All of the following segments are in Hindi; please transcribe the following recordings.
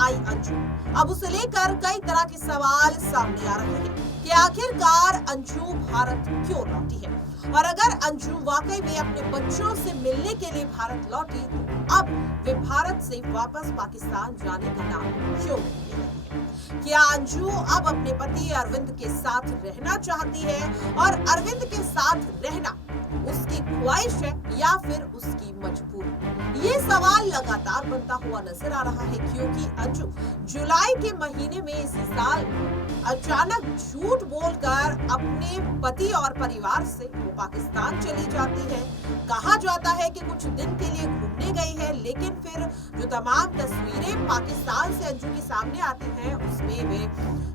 आई अंजू। अब उसे लेकर कई तरह के सवाल सामने आ रहे हैं कि आखिरकार अंजू भारत क्यों लौटी है, और अगर अंजू वाकई में अपने बच्चों से मिलने के लिए भारत लौटी तो अब वे भारत से वापस पाकिस्तान जाने का नाम क्यों नहीं ले रही है। क्या अंजू अब अपने पति अरविंद के साथ रहना चाहती है, और अरविंद के साथ रहना उसकी ख्वाहिश है या फिर उसकी मजबूरी? ये सवाल लगातार बनता हुआ नजर आ रहा है, क्योंकि अंजू जुलाई के महीने में इसी साल अचानक झूठ बोलकर अपने पति और परिवार से वो पाकिस्तान चली जाती है। कहा जाता है कि कुछ दिन के लिए घूमने गई है, लेकिन फिर जो तमाम तस्वीरें पाकिस्तान से अंजू के सामने आती हैं उसमें वे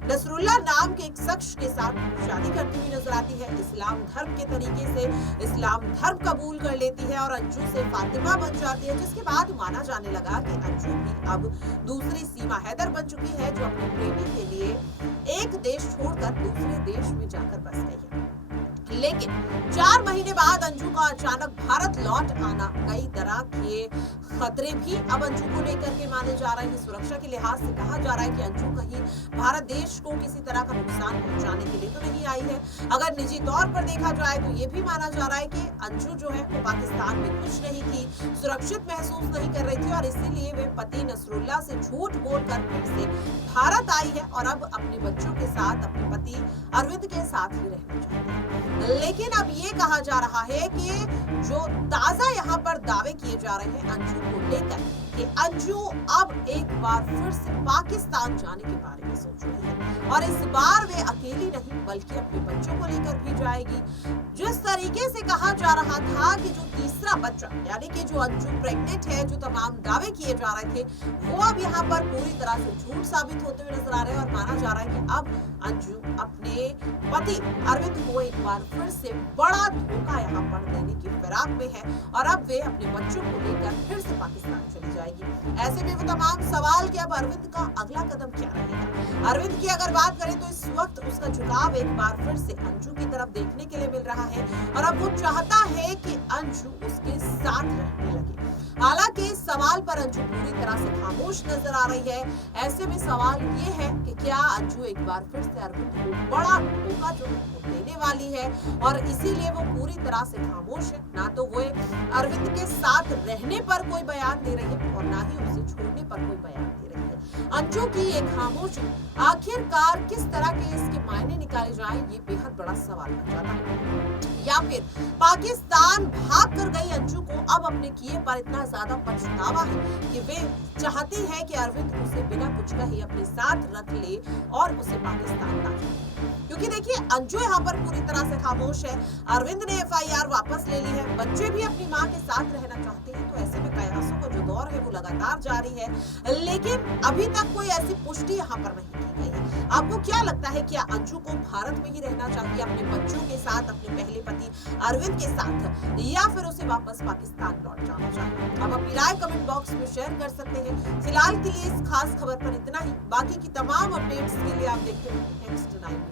नसरुल्लाह नाम के एक शख्स के साथ शादी करती हुई नजर आती है। इस्लाम धर्म के तरीके से इस्लाम धर्म कबूल कर लेती है और अंजू से फातिमा बन जाती है, जिसके बाद माना जाने लगा कि अंजू भी अब दूसरी सीमा हैदर बन चुकी है, जो अपने प्रेमी के लिए एक देश छोड़कर दूसरे देश में जाकर बस गई है। लेकिन 4 महीने बाद अंजू का अचानक भारत लौट आना कई तरह के खतरे भी अब अंजू को लेकर के माने जा रहे हैं। सुरक्षा के लिहाज से कहा जा रहा है कि अंजू कहीं भारत देश को किसी तरह का नुकसान पहुंचाने के लिए तो नहीं आई है। अगर निजी तौर पर देखा जाए तो ये भी माना जा रहा है कि अंजू जो है वो पाकिस्तान में खुश नहीं थी, सुरक्षित महसूस नहीं कर रही थी, और इसीलिए वे पति नसरुल्लाह से झूठ बोलकर फिर से भारत आई है और अब अपने बच्चों के साथ अपने पति अरविंद के साथ ही रहना चाहती है। लेकिन अब ये कहा जा रहा है कि जो ताजा यहाँ पर दावे किए जा रहे हैं अंजू को लेकर कि अंजू अब एक बार फिर से पाकिस्तान जाने के बारे में सोच रही है, और इस बार वे अकेली नहीं बल्कि अपने बच्चों को लेकर भी जाएगी। जिस तरीके से कहा जा रहा था कि जो तीसरा बच्चा यानी कि जो अंजू प्रेग्नेंट है, जो तमाम दावे किए जा रहे थे वो अब यहाँ पर पूरी तरह से झूठ साबित होते हुए नजर आ रहे हैं, और माना जा रहा है कि अब अंजू अपने पति अरविंद को एक बार फिर से बड़ा धोखा यहाँ पर देने की फिराक में है, और अब वे अपने बच्चों को लेकर फिर से पाकिस्तान चली जाएगी। ऐसे में वो तमाम सवाल कि अब अरविंद का अगला कदम क्या रहेगा। अरविंद की अगर बात करें तो इस वक्त उसका झुकाव एक बार फिर से अंजू की तरफ देखने के लिए मिल रहा है, और अब वो चाहता है कि अंजू उसके साथ रहने लगे। हालांकि इस सवाल पर अंजू पूरी तरह से खामोश नजर आ रही है। ऐसे में सवाल ये है कि क्या अंजू एक बार फिर से अरविंद को बड़ा धोखा जो है वो देने वाली है, और इसीलिए वो पूरी तरह से खामोश है। ना तो वो अरविंद के साथ रहने पर कोई बयान दे रही है और ना ही उसे छोड़ने पर कोई बयान दे रही है। अंजू की ये खामोशी आखिरकार किस तरह के इसके मायने निकाले जाए, ये बेहद बड़ा सवाल बन जाता है। या फिर पाकिस्तान भाग कर गई अंजू को अब अपने किए पर इतना ज्यादा पछतावा है कि वे चाहती है कि अरविंद उसे बिना कुछ कहे अपने साथ रख ले और उसे पाकिस्तान ना जाए। क्योंकि देखिए अंजू यहाँ पर पूरी तरह से खामोश है। अरविंद ने FIR वापस ले ली है, बच्चे भी अपनी माँ के साथ रहना चाहते हैं, तो ऐसे में कयासों का जो दौर है वो लगातार जारी है, लेकिन अभी तक कोई ऐसी पुष्टि यहाँ पर नहीं की गई है। आपको क्या लगता है, क्या अंजू को भारत में ही रहना चाहिए अपने बच्चों के साथ, अपने पहले पति अरविंद के साथ, या फिर उसे वापस पाकिस्तान लौट जाना चाहिए? आप अपनी राय कमेंट बॉक्स में शेयर कर सकते हैं। फिलहाल के लिए इस खास खबर पर इतना ही। बाकी की तमाम अपडेट्स के लिए आप देखते रहिए नेक्स्ट 9 न्यूज़।